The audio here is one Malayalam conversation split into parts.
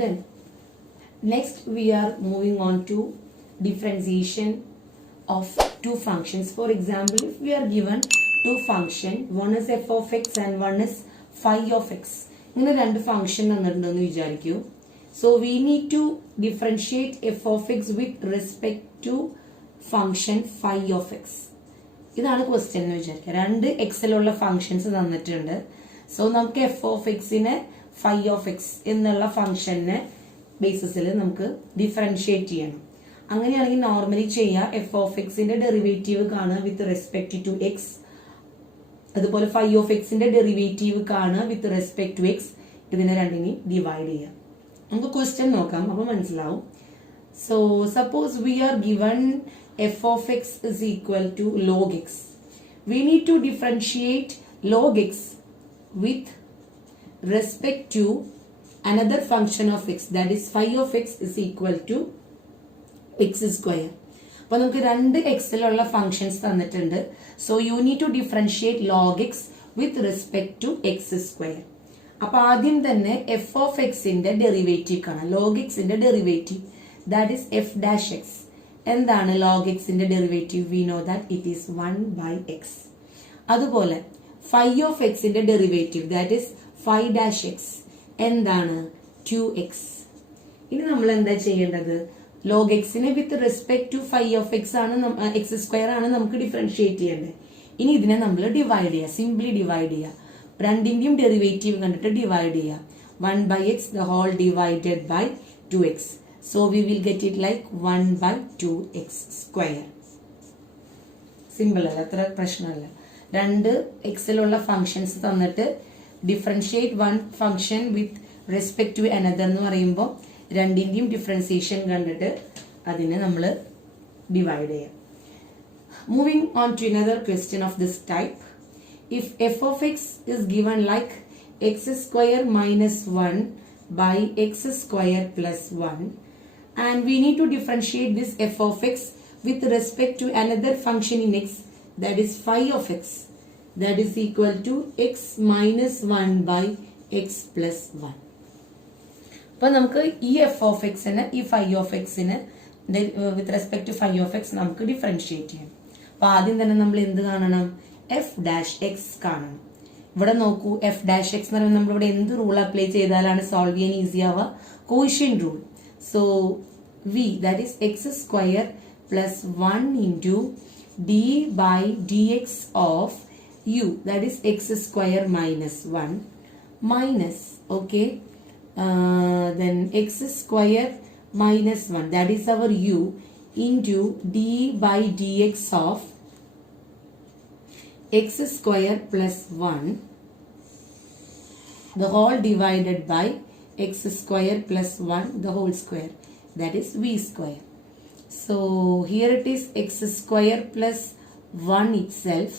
Then next we are moving on to differentiation of two functions. For example, if we are given two function, one is f of x and one is phi of x. ഇങ്ങനെ രണ്ട് function തന്നിട്ടുണ്ടെന്ന് വിചാരിക്കൂ. So we need to differentiate f of x with respect to function phi of x. ഇതാണ് ക്വസ്റ്റ്യൻ എന്ന് വിചാരിക്കുക. രണ്ട് എക്സിലുള്ള ഫംഗ്ഷൻസ് തന്നിട്ടുണ്ട്. സോ നമുക്ക് എഫ് ഓഫ് എക്സിനെ ഫൈ ഓഫ് എക്സ് എന്നുള്ള ഫംഗ്ഷനെ ബേസിസിൽ നമുക്ക് ഡിഫറൻഷിയേറ്റ് ചെയ്യണം. അങ്ങനെയാണെങ്കിൽ നോർമലി ചെയ്യുക, എഫ് ഓഫ് എക്സിന്റെ ഡെറിവേറ്റീവ് കാണുക വിത്ത് റെസ്പെക്ട് ടു എക്സ്, അതുപോലെ ഫൈ ഓഫ് എക്സിന്റെ ഡെറിവേറ്റീവ് കാണുക വിത്ത് റെസ്പെക്ട് ടു എക്സ്. ഇതിനെ രണ്ടിനെയും ഡിവൈഡ് ചെയ്യുക. നമുക്ക് ക്വസ്റ്റ്യൻ നോക്കാം, അപ്പൊ മനസ്സിലാവും. So suppose V are given f of x is equal to log x. We need to differentiate log x with respect to another function of x, that is phi of x is equal to x square. അപ്പോൾ നമുക്ക് രണ്ട് എക്സിലുള്ള ഫംഗ്ഷൻസ് തന്നിട്ടുണ്ട്. So you need to differentiate log x with respect to x square. അപ്പൊ ആദ്യം തന്നെ എഫ് ഓഫ് എക്സിന്റെ ഡെറിവേറ്റീവ് കാണാം. ലോഗ് എക്സിന്റെ derivative that is f dash x. എന്താണ് ലോഗ് എക്സിന്റെ derivative? We know that it is 1/x. അതുപോലെ ഫൈ ഓഫ് എക്സിന്റെ derivative that is phi dash x. എന്താണ്? 2x. ഇനി നമ്മൾ എന്താ ചെയ്യേണ്ടത്? ലോഗ് എക്സിനെ with respect to phi of x ആണ്, എക്സ് സ്ക്വയർ ആണ് നമുക്ക് ഡിഫറൻഷിയേറ്റ് ചെയ്യേണ്ടത്. ഇനി ഇതിനെ നമ്മൾ ഡിവൈഡ് ചെയ്യുക, സിംപ്ലി ഡിവൈഡ് ചെയ്യുക. രണ്ടിന്റെയും ഡെറിവേറ്റീവ് കണ്ടിട്ട് ഡിവൈഡ് ചെയ്യുക. 1/x the whole divided by 2x. So we will get it like 1/2x square. Simple അല്ല, അത്ര പ്രശ്നമല്ല. രണ്ട് എക്സിലുള്ള ഫംഗ്ഷൻസ് തന്നിട്ട് differentiate one function with respect to another എന്ന് പറയുമ്പോൾ രണ്ടിന്റെയും ഡിഫറൻസിയേഷൻ കണ്ടിട്ട് അതിനെ നമ്മൾ ഡിവൈഡ് ചെയ്യാം. Moving on to another question of this type. If f of x is given like x square minus 1 by x square plus 1, and we need to differentiate this f of x with respect to another function in x, that is phi of x, that is equal to x minus 1 by x plus 1. അപ്പോൾ നമുക്ക് ഈ എഫ് ഓഫ് എക്സിന് ഈ ഫൈ ഓഫ് എക്സിന് with respect to phi of x നമുക്ക് ഡിഫറൻഷിയേറ്റ് ചെയ്യാം. അപ്പൊ ആദ്യം തന്നെ നമ്മൾ എന്ത് കാണണം? എഫ് ഡാഷ് എക്സ് കാണണം. ഇവിടെ നോക്കൂ, എഫ് ഡാഷ് എക്സ് എന്ന് പറയുമ്പോൾ നമ്മളിവിടെ എന്ത് റൂൾ അപ്ലൈ ചെയ്താലാണ് സോൾവ് ചെയ്യാൻ ഈസി ആവുക? Quotient rule. So we that is x square plus 1 into d by d x of u that is x square minus 1 minus then x square minus 1 that is our u into d by dx of x square plus 1 the whole divided by x square plus 1 the whole square, that is v square. So here it is x square plus 1 itself,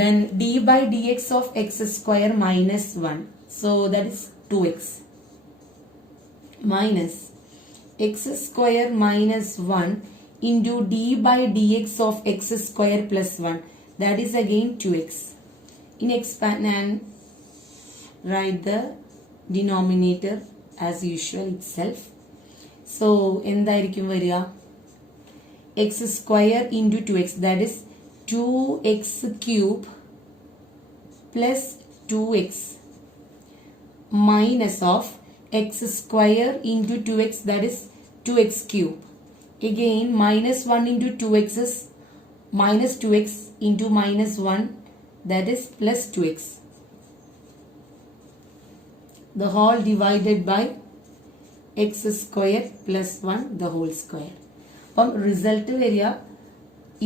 then d by dx of x square minus 1, so that is 2x, minus x square minus 1 into d by dx of x square plus 1, that is again 2x. In expand and write the denominator as usual itself. So എന്തായിരിക്കും വരിക? x square into 2x, that is 2x cube plus 2x minus of x square into 2x, that is 2x cube. Again minus 1 into 2x is minus 2x into minus 1, that is plus 2x. The whole divided by x square plus 1 the whole square. അപ്പം റിസൾട്ട് വരിക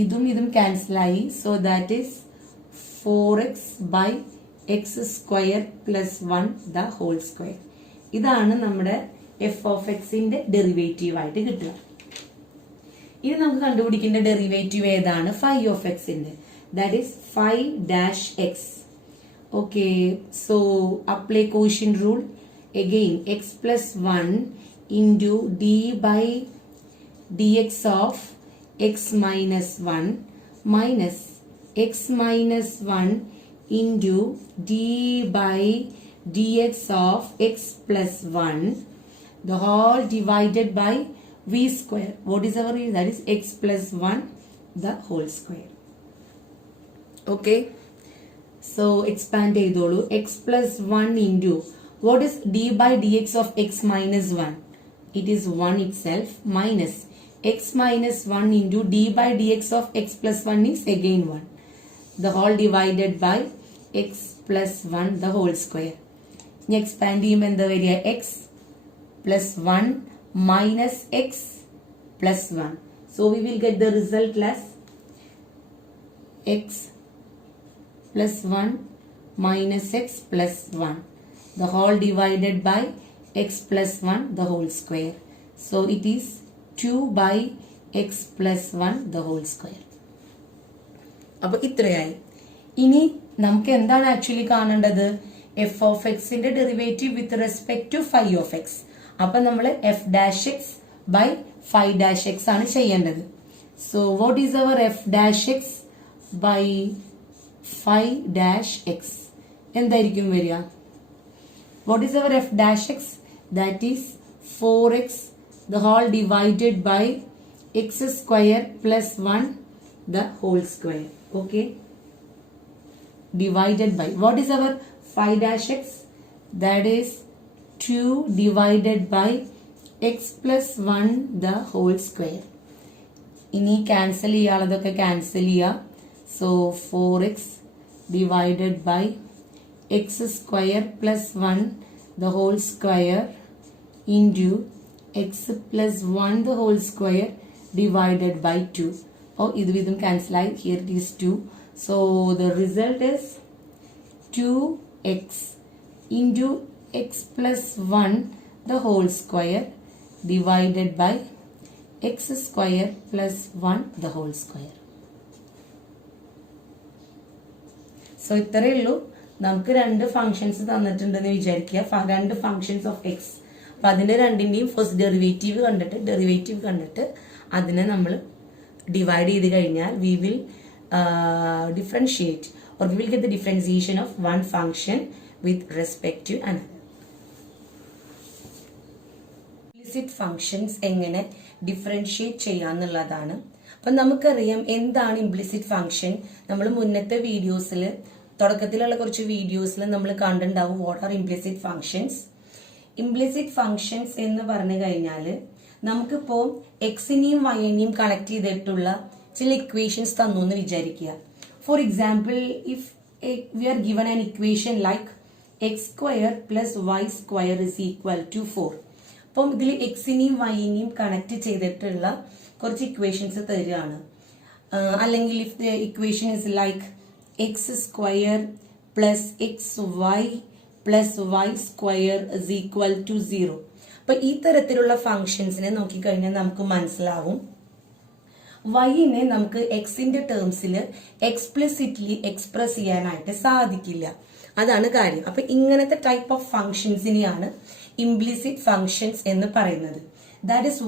ഇതും ഇതും ക്യാൻസൽ ആയി. So that is 4x by x square plus 1 the whole square. ഇതാണ് നമ്മുടെ എഫ് ഓഫ് എക്സിന്റെ ഡെറിവേറ്റീവ് ആയിട്ട് കിട്ടുക. ഇനി നമുക്ക് കണ്ടുപിടിക്കേണ്ട ഡെറിവേറ്റീവ് ഏതാണ്? ഫൈ ഓഫ് എക്സിന്റെ, that is phi dash x. Okay, so apply quotient rule. Again x plus 1 into d by d x of x minus 1 minus x minus 1 into d by dx of x plus 1 the whole divided by v square. What is our v? That is x plus 1 the whole square. Okay. So expand ചെയ്തോളൂ. X plus 1 into what is d by dx of x minus 1? It is 1 itself minus x minus 1 into d by dx of x plus 1 is again 1. The whole divided by x plus 1 the whole square. ഇനി എക്സ്പാൻഡ് ചെയ്യുമ്പോൾ എന്താ വരിക? x plus 1 minus x plus 1. So we will get the result as x plus 1 minus x plus 1. The whole divided by x plus 1 the whole square. So it is 2 by x plus 1 the whole square. അപ്പോൾ ഇത്രയായി. ഇനി നമുക്ക് എന്താണ് ആക്ച്വലി കാണേണ്ടത്? എഫ് ഓഫ് എക്സിന്റെ derivative with respect to phi of x. അപ്പൊ നമ്മൾ f dash x by phi dash x ആണ് ചെയ്യേണ്ടത്. So what is our f dash x by phi dash x? എന്തായിരിക്കും വരിക? What is our f dash x? That is 4x the whole divided by x square plus 1 the whole square. Okay. Divided by. What is our phi dash x? That is 2 divided by x plus 1 the whole square. ഇനി ക്യാൻസൽ ചെയ്യാനുള്ളതൊക്കെ ക്യാൻസൽ ചെയ്യുക. So 4x divided by x square plus 1 the whole square into x plus 1 the whole square divided by 2. Oh, idu vidum cancel out. Here it is 2. So the result is 2x into x plus 1 the whole square divided by x square plus 1 the whole square. So ഇത്രയേ ഉള്ളൂ. നമുക്ക് രണ്ട് ഫംഗ്ഷൻസ് തന്നിട്ടുണ്ടെന്ന് വിചാരിക്കുക. രണ്ട് ഫംഗ്ഷൻസ് ഓഫ് എക്സ്. അപ്പൊ അതിന്റെ രണ്ടിന്റെയും ഫസ്റ്റ് ഡെറിവേറ്റീവ് കണ്ടിട്ട് അതിനെ നമ്മൾ ഡിവൈഡ് ചെയ്ത് കഴിഞ്ഞാൽ we will differentiate or we will get the differentiation of one function with respect to another. Implicit functions എങ്ങനെ ഡിഫറൻഷിയേറ്റ് ചെയ്യാന്നുള്ളതാണ്. അപ്പൊ നമുക്കറിയാം എന്താണ് ഇംപ്ലിസിറ്റ് ഫംഗ്ഷൻ. നമ്മൾ മുന്നത്തെ വീഡിയോസിൽ തുടക്കത്തിലുള്ള കുറച്ച് വീഡിയോസിൽ നമ്മൾ കണ്ടിട്ടുണ്ടാവും what are implicit functions. Implicit functions എന്ന് പറഞ്ഞു കഴിഞ്ഞാൽ നമുക്കിപ്പോ എക്സിനെയും വൈനെയും കണക്ട് ചെയ്തിട്ടുള്ള ചില ഇക്വേഷൻസ് തന്നു എന്ന് വിചാരിക്കുക. For example if we are given an equation like x square plus y square is equal to 4. അപ്പം ഇതിൽ എക്സിനെയും വൈനെയും കണക്ട് ചെയ്തിട്ടുള്ള കുറച്ച് ഇക്വേഷൻസ് തരികയാണ്. അല്ലെങ്കിൽ if the equation is like x square plus xy plus y square is equal to 0. അപ്പൊ ഈ തരത്തിലുള്ള ഫംഗ്ഷൻസിനെ നോക്കിക്കഴിഞ്ഞാൽ നമുക്ക് മനസ്സിലാവും വൈനെ നമുക്ക് എക്സിന്റെ ടേംസിൽ എക്സ്പ്ലിസിറ്റ്ലി എക്സ്പ്രസ് ചെയ്യാനായിട്ട് സാധിക്കില്ല. അതാണ് കാര്യം. അപ്പൊ ഇങ്ങനത്തെ ടൈപ്പ് ഓഫ് ഫംഗ്ഷൻസിനെയാണ് ഇംപ്ലിസിറ്റ് ഫംഗ്ഷൻസ് എന്ന് പറയുന്നത്. That is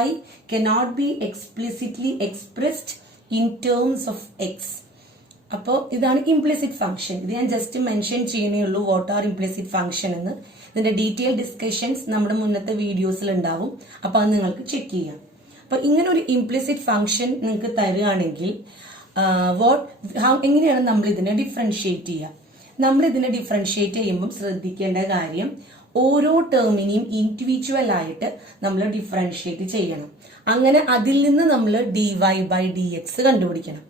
y cannot be explicitly expressed in terms of x. അപ്പോൾ ഇതാണ് ഇംപ്ലിസിറ്റ് ഫംഗ്ഷൻ. ഇത് ഞാൻ ജസ്റ്റ് മെൻഷൻ ചെയ്യണേ ഉള്ളൂ വാട്ട് ആർ ഇംപ്ലിസിറ്റ് ഫംഗ്ഷൻ എന്ന്. ഇതിന്റെ ഡീറ്റെയിൽ ഡിസ്കഷൻസ് നമ്മുടെ മുന്നത്തെ വീഡിയോസിൽ ഉണ്ടാവും. അപ്പൊ അത് നിങ്ങൾക്ക് ചെക്ക് ചെയ്യാം. അപ്പൊ ഇങ്ങനെ ഒരു ഇംപ്ലിസിറ്റ് ഫംഗ്ഷൻ നിങ്ങൾക്ക് തരികയാണെങ്കിൽ എങ്ങനെയാണ് നമ്മൾ ഇതിനെ ഡിഫറൻഷിയേറ്റ് ചെയ്യുക? നമ്മൾ ഇതിനെ ഡിഫറൻഷിയേറ്റ് ചെയ്യുമ്പോൾ ശ്രദ്ധിക്കേണ്ട കാര്യം ഓരോ ടേമിനെയും ഇൻഡിവിജ്വൽ ആയിട്ട് നമ്മൾ ഡിഫറൻഷിയേറ്റ് ചെയ്യണം. അങ്ങനെ അതിൽ നിന്ന് നമ്മൾ dy by dx കണ്ടുപിടിക്കണം.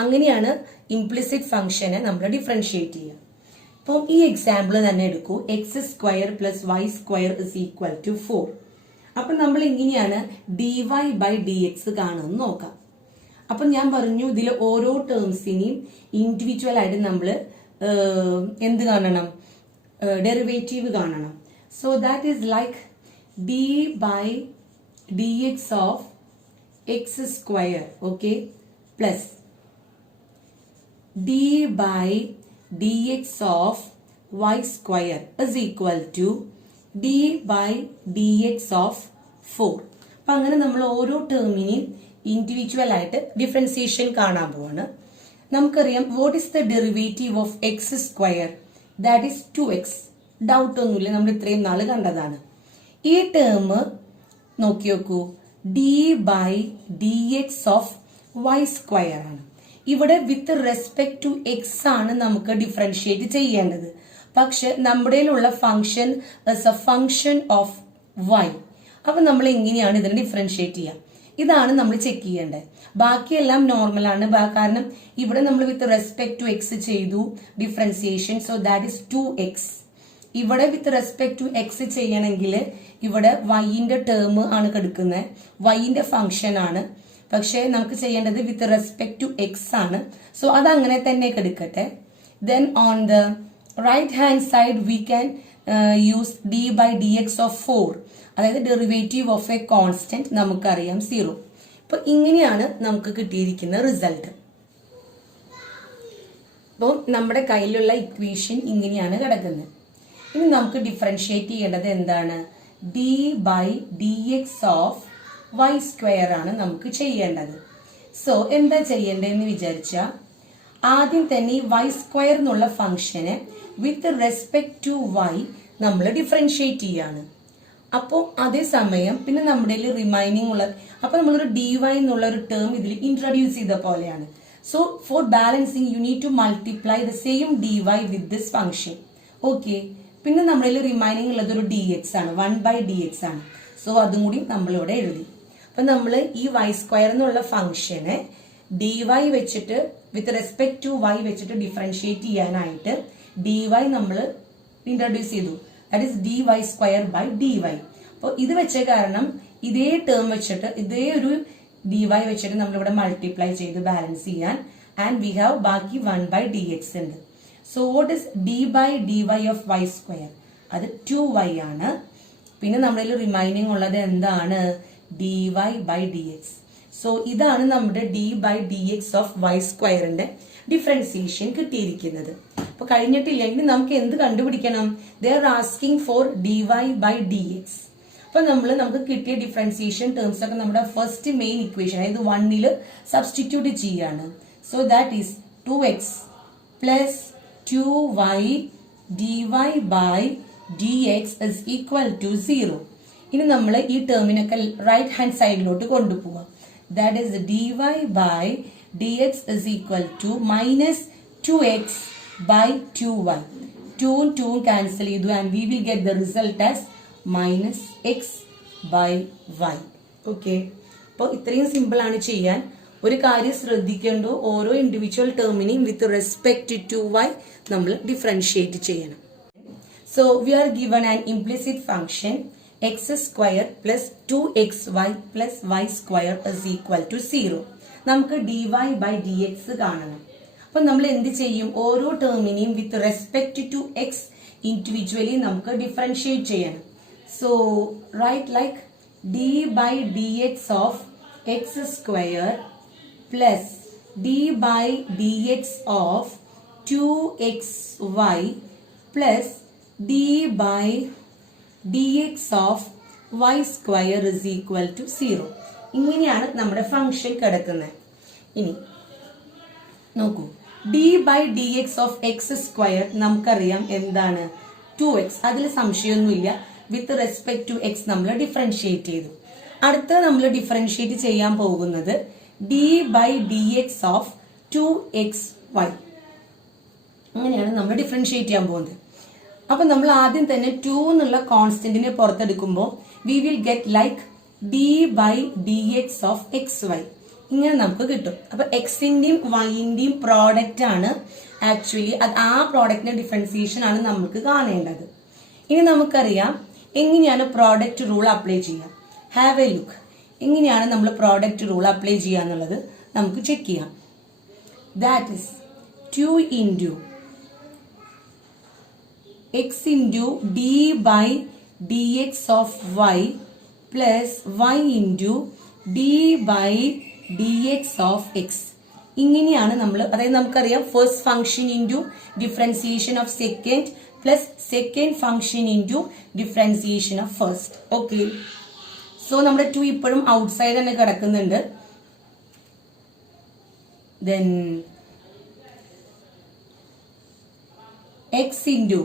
അങ്ങനെയാണ് ഇംപ്ലിസിറ്റ് ഫംഗ്ഷനെ നമ്മൾ ഡിഫറൻഷിയേറ്റ് ചെയ്യുക. അപ്പോൾ ഈ എക്സാമ്പിൾ തന്നെ എടുക്കൂ. X square plus y square is equal to 4. അപ്പൊ നമ്മൾ എങ്ങനെയാണ് dy by dx കാണുമെന്ന് നോക്കാം. അപ്പൊ ഞാൻ പറഞ്ഞു ഇതിൽ ഓരോ ടേംസിനെയും ഇൻഡിവിജ്വൽ ആയിട്ട് നമ്മൾ എന്ത് കാണണം? ഡെറിവേറ്റീവ് കാണണം. So that is like d by dx of x square okay plus d by dx of y square is equal to d by dx of 4. അപ്പൊ അങ്ങനെ നമ്മൾ ഓരോ ടേമിനെയും ഇൻഡിവിജ്വൽ ആയിട്ട് ഡിഫറൻസിയേഷൻ കാണാൻ പോവാണ്. നമുക്കറിയാം what is the derivative of x square? That is 2x. Doubt ഒന്നുമില്ല, നമ്മൾ ഇത്രയും നാള് കണ്ടതാണ്. ഈ ടേം നോക്കി നോക്കൂ, d by d x of y square ആണ്. ഇവിടെ വിത്ത് റെസ്പെക്ട് ടു എക്സ് ആണ് നമുക്ക് ഡിഫറൻഷിയേറ്റ് ചെയ്യേണ്ടത്. പക്ഷെ നമ്മുടെ function is a function of y. അപ്പൊ നമ്മൾ എങ്ങനെയാണ് ഇതിനെ ഡിഫറൻഷിയേറ്റ് ചെയ്യുക? ഇതാണ് നമ്മൾ ചെക്ക് ചെയ്യേണ്ടത്. ബാക്കിയെല്ലാം നോർമൽ ആണ്, കാരണം ഇവിടെ നമ്മൾ വിത്ത് റെസ്പെക്ട് ടു എക്സ് ചെയ്തു differentiation. So that is 2x. ഇവിടെ വിത്ത് റെസ്പെക്ട് ടു എക്സ് ചെയ്യണമെങ്കിൽ ഇവിടെ വൈന്റെ ടേം ആണ് എടുക്കുന്നത്, വൈന്റെ ഫംഗ്ഷൻ ആണ്. പക്ഷെ നമുക്ക് ചെയ്യേണ്ടത് വിത്ത് റെസ്പെക്ട് ടു എക്സ് ആണ്. സോ അത് അങ്ങനെ തന്നെ എടുക്കട്ടെ. Then on the right hand side we can use d by d x of 4, അതായത് ഡെറിവേറ്റീവ് ഓഫ് എ കോൺസ്റ്റന്റ് നമുക്കറിയാം 0. അപ്പൊ ഇങ്ങനെയാണ് നമുക്ക് കിട്ടിയിരിക്കുന്ന റിസൾട്ട്. അപ്പോൾ നമ്മുടെ കയ്യിലുള്ള ഇക്വേഷൻ ഇങ്ങനെയാണ് കിടക്കുന്നത്. ഇനി നമുക്ക് ഡിഫറൻഷിയേറ്റ് ചെയ്യേണ്ടത് എന്താണ്? D by d x of y square ആണ് നമുക്ക് ചെയ്യേണ്ടത്. സോ എന്താ ചെയ്യേണ്ടതെന്ന് വിചാരിച്ചാൽ ആദ്യം തന്നെ ഈ വൈ സ്ക്വയർ എന്നുള്ള ഫംഗ്ഷനെ വിത്ത് റെസ്പെക്ട് ടു വൈ നമ്മൾ ഡിഫറൻഷിയേറ്റ് ചെയ്യാണ്. അപ്പോൾ അതേസമയം പിന്നെ നമ്മുടെ റിമൈനിങ് ഉള്ള, അപ്പൊ നമ്മളൊരു ഡി വൈ എന്നുള്ള ഒരു ടേം ഇതിൽ ഇൻട്രൊഡ്യൂസ് ചെയ്ത പോലെയാണ്. So for balancing you need to multiply the same d y with this function. Okay, പിന്നെ നമ്മുടെ റിമൈനിങ് ഉള്ളത് ഒരു ഡി എക്സ് ആണ്, 1/dx ആണ്. സോ അതും കൂടി നമ്മളിവിടെ എഴുതി. അപ്പൊ നമ്മൾ ഈ വൈ സ്ക്വയർ എന്നുള്ള ഫംഗ്ഷനെ ഡി വൈ വെച്ചിട്ട് വിത്ത് റെസ്പെക്ട് ടു വൈ വെച്ചിട്ട് ഡിഫറൻഷിയേറ്റ് ചെയ്യാനായിട്ട് ഡി വൈ നമ്മൾ ഇൻട്രൊഡ്യൂസ് ചെയ്തു. That is d y square by d y. അപ്പോൾ ഇത് വെച്ച കാരണം ഇതേ ടേം വെച്ചിട്ട് ഇതേ ഒരു ഡി വൈ വെച്ചിട്ട് നമ്മളിവിടെ മൾട്ടിപ്ലൈ ചെയ്ത് ബാലൻസ് ചെയ്യാൻ. ആൻഡ് വി ഹാവ് ബാക്കി 1/dx ഉണ്ട്. So what is d by d y of y square? അത് 2y ആണ്. പിന്നെ നമ്മുടെ റിമൈനിങ് ഉള്ളത് എന്താണ്? D y by d x. So ഇതാണ് നമ്മുടെ d by d x of y സ്ക്വയറിന്റെ ഡിഫറൻസിയേഷൻ കിട്ടിയിരിക്കുന്നത്. അപ്പൊ കഴിഞ്ഞിട്ടില്ലെങ്കിൽ നമുക്ക് എന്ത് കണ്ടുപിടിക്കണം? They are asking for d y by d x. അപ്പൊ നമുക്ക് കിട്ടിയ ഡിഫറൻസിയേഷൻ ടേംസ് ഒക്കെ നമ്മുടെ ഫസ്റ്റ് മെയിൻ ഇക്വേഷൻ, അതായത് 1 സബ്സ്റ്റിറ്റ്യൂട്ട് ചെയ്യാണ്. So that is 2x plus 2y dy by dx is equal to 0. ഇനി നമ്മൾ ഈ ടേമിനൊക്കെ റൈറ്റ് ഹാൻഡ് സൈഡിലോട്ട് കൊണ്ടുപോവാം. That is dy by dx is equal to minus 2x by 2y. 2 2 cancel ചെയ്തു and we will get the result as minus x by y. Okay, അപ്പോൾ ഇത്രയും സിമ്പിൾ ആണ് ചെയ്യാൻ. ഒരു കാര്യം ശ്രദ്ധിക്കേണ്ടു, ഓരോ ഇൻഡിവിജ്വൽ ടേമിനെയും വിത്ത് റെസ്പെക്ട് ടു വൈ നമ്മൾ ഡിഫറൻഷിയേറ്റ് ചെയ്യണം. So we are given an implicit function x square plus 2xy plus y square is equal to 0. നമുക്ക് dy ബൈ ഡി എക്സ് കാണണം. അപ്പൊ നമ്മൾ എന്ത് ചെയ്യും? ഓരോ ടേമിനെയും with respect to x individually നമുക്ക് ഡിഫറൻഷിയേറ്റ് ചെയ്യണം. So write like d by d x of x square plus d by dx of 2xy plus d by dx of y square is equal to 0. ഇങ്ങനെയാണ് നമ്മുടെ ഫംഗ്ഷൻ കിടക്കുന്നത്. ഇനി നോക്കൂ, d by dx of x square നമുക്കറിയാം എന്താണ്? 2x. അതിൽ സംശയമൊന്നുമില്ല. വിത്ത് റെസ്പെക്ട് ടു x നമ്മൾ ഡിഫറൻഷിയേറ്റ് ചെയ്തു. അടുത്ത നമ്മൾ ഡിഫറൻഷിയേറ്റ് ചെയ്യാൻ പോകുന്നത് d by dx of 2xy. അങ്ങനെയാണ് നമ്മൾ ഡിഫറൻഷിയേറ്റ് ചെയ്യാൻ പോകുന്നത്. അപ്പൊ നമ്മൾ ആദ്യം തന്നെ 2 എന്നുള്ള കോൺസ്റ്റന്റിനെ പുറത്തെടുക്കുമ്പോൾ we will get like d by dx of xy. ഇങ്ങനെ നമുക്ക് കിട്ടും. അപ്പൊ എക്സിന്റെയും വൈന്റെയും പ്രോഡക്റ്റ് ആണ് ആക്ച്വലി, ആ പ്രോഡക്റ്റിന്റെ ഡിഫറൻസിയേഷൻ ആണ് നമുക്ക് കാണേണ്ടത്. ഇനി നമുക്കറിയാം എങ്ങനെയാണ് പ്രോഡക്റ്റ് റൂൾ അപ്ലൈ ചെയ്യുക. Have A look. എങ്ങനെയാണ് നമ്മൾ പ്രോഡക്റ്റ് റൂൾ അപ്ലൈ ചെയ്യുക എന്നുള്ളത് നമുക്ക് ചെക്ക് ചെയ്യാം. That is 2 into x into d by dx of y plus y into d by dx of x. ഇങ്ങനെയാണ് നമ്മൾ, അതായത് നമുക്കറിയാം first function into differentiation of second plus second function into differentiation of first. Okay, so നമ്മുടെ 2 ഇപ്പോഴും ഔട്ട്സൈഡ് തന്നെ കിടക്കുന്നുണ്ട്. Then x into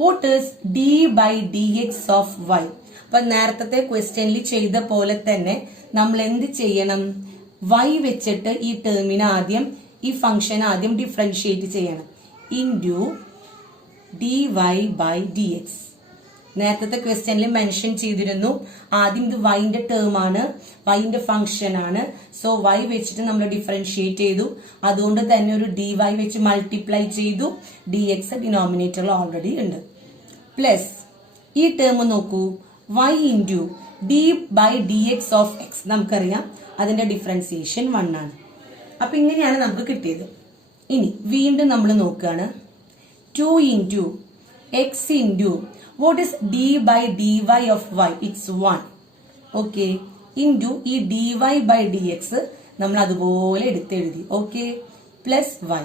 what is d by dx of y. അപ്പൊ അപ്പൊ നേരത്തെ ക്വസ്റ്റ്യനിൽ ചെയ്ത പോലെ തന്നെ നമ്മൾ എന്ത് ചെയ്യണം, y വെച്ചിട്ട് ഈ ടേമിനെ ആദ്യം, ഈ ഫംഗ്ഷൻ ആദ്യം ഡിഫറൻഷിയേറ്റ് ചെയ്യണം. Into dy/dx. നേരത്തെ ക്വസ്റ്റ്യനിൽ മെൻഷൻ ചെയ്തിരുന്നു, ആദ്യം ഇത് വൈന്റെ ടേം ആണ്, വൈന്റെ ഫംഗ്ഷൻ ആണ്. സോ y വെച്ചിട്ട് നമ്മൾ ഡിഫറൻഷിയേറ്റ് ചെയ്തു, അതുകൊണ്ട് തന്നെ ഒരു dy വെച്ച് മൾട്ടിപ്ലൈ ചെയ്തു. dx ഡിനോമിനേറ്ററിൽ ഓൾറെഡി ഉണ്ട്. പ്ലസ് ഈ ടേം നോക്കൂ, y into d/dx of x. നമുക്കറിയാം അതിന്റെ ഡിഫറൻസിയേഷൻ 1 ആണ്. അപ്പൊ ഇങ്ങനെയാണ് നമുക്ക് കിട്ടിയത്. ഇനി വീണ്ടും നമ്മൾ നോക്കുകയാണ്, 2 into x into what is d/dy of y? It's 1. Okay, into ഈ dy/dx നമ്മൾ അതുപോലെ എടുത്തെഴുതി. Okay, plus y.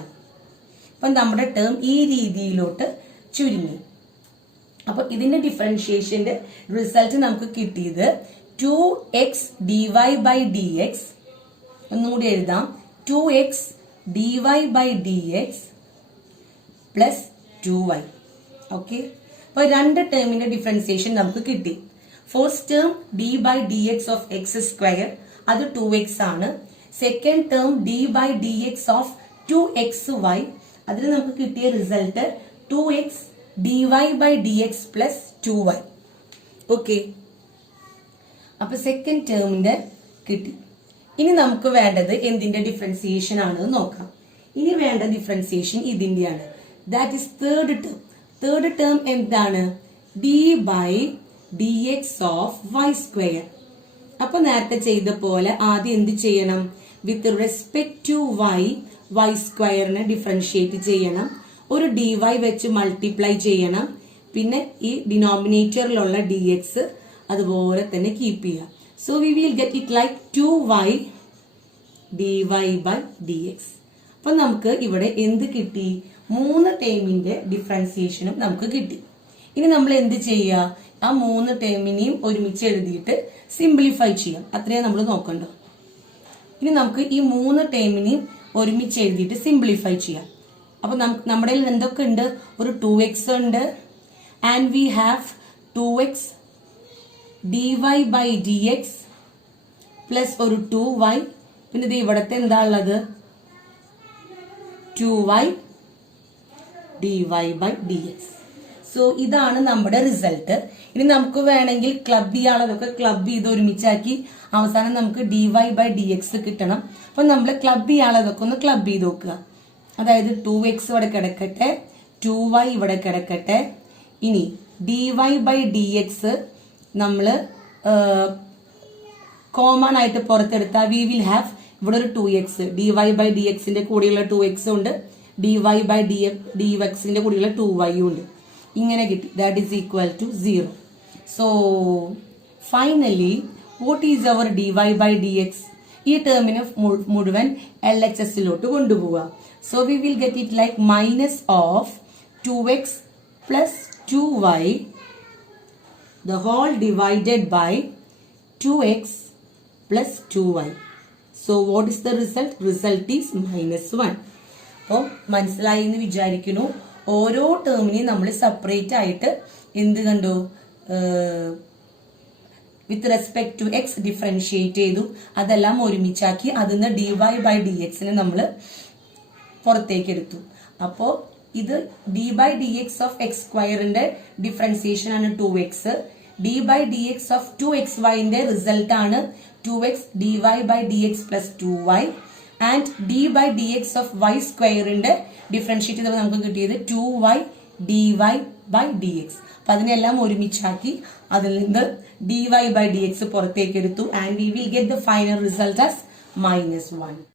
അപ്പൊ നമ്മുടെ ടേം ഈ രീതിയിലോട്ട് ചുരുങ്ങി. അപ്പൊ ഇതിന്റെ ഡിഫറൻഷിയേഷന്റെ റിസൾട്ട് നമുക്ക് കിട്ടിയത് 2x dy/dx. ഒന്നുകൂടി എഴുതാം, 2x dy/dx plus 2y. Okay, അപ്പൊ രണ്ട് ടേമിന്റെ ഡിഫറൻസിയേഷൻ നമുക്ക് കിട്ടി. First term d/dx of x square, അത് 2x ആണ്. Second term d/dx of 2xy, അതിൽ നമുക്ക് കിട്ടിയ result 2x dy/dx plus 2y. Okay, അപ്പൊ സെക്കൻഡ് ടേമിന്റെ കിട്ടി. ഇനി നമുക്ക് വേണ്ടത് എന്തിന്റെ ഡിഫറൻസിയേഷൻ ആണെന്ന് നോക്കാം. ഇനി വേണ്ട ഡിഫറൻസിയേഷൻ ഇതിന്റെയാണ്, that is third term. Third term എന്താണ്, d/dx ഓഫ് y സ്ക്വയർ. അപ്പൊ നേരത്തെ ചെയ്ത പോലെ ആദ്യം എന്ത് ചെയ്യണം, വിത്ത് റെസ്പെക്ട് ടു y സ്ക്വയറിനെ ഡിഫറൻഷിയേറ്റ് ചെയ്യണം, ഒരു dy വെച്ച് മൾട്ടിപ്ലൈ ചെയ്യണം, പിന്നെ ഈ ഡിനോമിനേറ്ററിലുള്ള dx അതുപോലെ തന്നെ കീപ്പ് ചെയ്യുക. So we will get it like 2y dy/dx. അപ്പൊ നമുക്ക് ഇവിടെ എന്ത് കിട്ടി, 3 ടേമിന്റെ ഡിഫറൻസിയേഷനും നമുക്ക് കിട്ടി. ഇനി നമ്മൾ എന്ത് ചെയ്യുക, ആ 3 ടേമിനെയും ഒരുമിച്ച് എഴുതിയിട്ട് സിംപ്ലിഫൈ ചെയ്യാം. അത്രയും നമ്മൾ നോക്കണ്ടോ. ഇനി നമുക്ക് ഈ 3 ടേമിനെയും ഒരുമിച്ച് എഴുതിയിട്ട് സിംപ്ലിഫൈ ചെയ്യാം. അപ്പൊ നമ്മുടെ എന്തൊക്കെ ഉണ്ട്, ഒരു 2x ഉണ്ട്, and we have 2x dy/dx plus ഒരു 2y, പിന്നെ ഇത് ഇവിടത്തെ എന്താ ഉള്ളത്, 2y dy/dx. സോ ഇതാണ് നമ്മുടെ റിസൾട്ട്. ഇനി നമുക്ക് വേണമെങ്കിൽ ക്ലബ് ചെയ്യാനുള്ളതൊക്കെ ക്ലബ് ചെയ്ത് ഒരുമിച്ചാക്കി അവസാനം നമുക്ക് dy/dx കിട്ടണം. അപ്പൊ നമ്മൾ ക്ലബ് ചെയ്യാനുള്ളതൊക്കെ ഒന്ന് ക്ലബ് ചെയ്ത് നോക്കുക. അതായത് 2x ഇവിടെ കിടക്കട്ടെ, 2y ഇവിടെ കിടക്കട്ടെ. ഇനി dy/dx നമ്മള് കോമൺ ആയിട്ട് പുറത്തെടുത്താൽ വി വിൽ ഹാവ് ഇവിടെ ഒരു 2x, dy/dxന്റെ കൂടെയുള്ള 2x ഉണ്ട്, dy/dxന്റെ കൂടെയുള്ള 2y ഉണ്ട്. ഇങ്ങനെ കിട്ടി, that is equal to 0. So finally what is our dy/dx? ഈ ടേമിന് മുഴുവൻ LHSലോട്ട് കൊണ്ടുപോവുക. So we will get it like minus of 2x plus 2y the whole divided by 2x plus 2y. So what is the result? Result is -1. അപ്പോൾ മനസ്സിലായി എന്ന് വിചാരിക്കുന്നു. ഓരോ ടേമിനെയും നമ്മൾ സെപ്പറേറ്റ് ആയിട്ട് എന്ത് കണ്ടു, with respect to x differentiate ചെയ്തു, അതെല്ലാം ഒരുമിച്ചാക്കി അതിന്ന് dy/dxനെ നമ്മൾ പുറത്തേക്ക് എടുത്തു. അപ്പോൾ ഇത് d/dx ഓഫ് എക്സ് സ്ക്വയറിന്റെ ഡിഫറൻസിയേഷൻ ആണ് 2x, d/dx ഓഫ് 2xyന്റെ റിസൾട്ട് ആണ് 2x dy/dx plus 2y, and d/dx of y സ്ക്വയറിന്റെ ഡിഫറൻഷിയേറ്റ് ചെയ്തപ്പോൾ നമുക്ക് കിട്ടിയത് 2y dy/dx. അപ്പൊ അതിനെല്ലാം ഒരുമിച്ചാക്കി അതിൽ നിന്ന് dy/dx പുറത്തേക്ക് എടുത്തു, and we will get the final result as -1.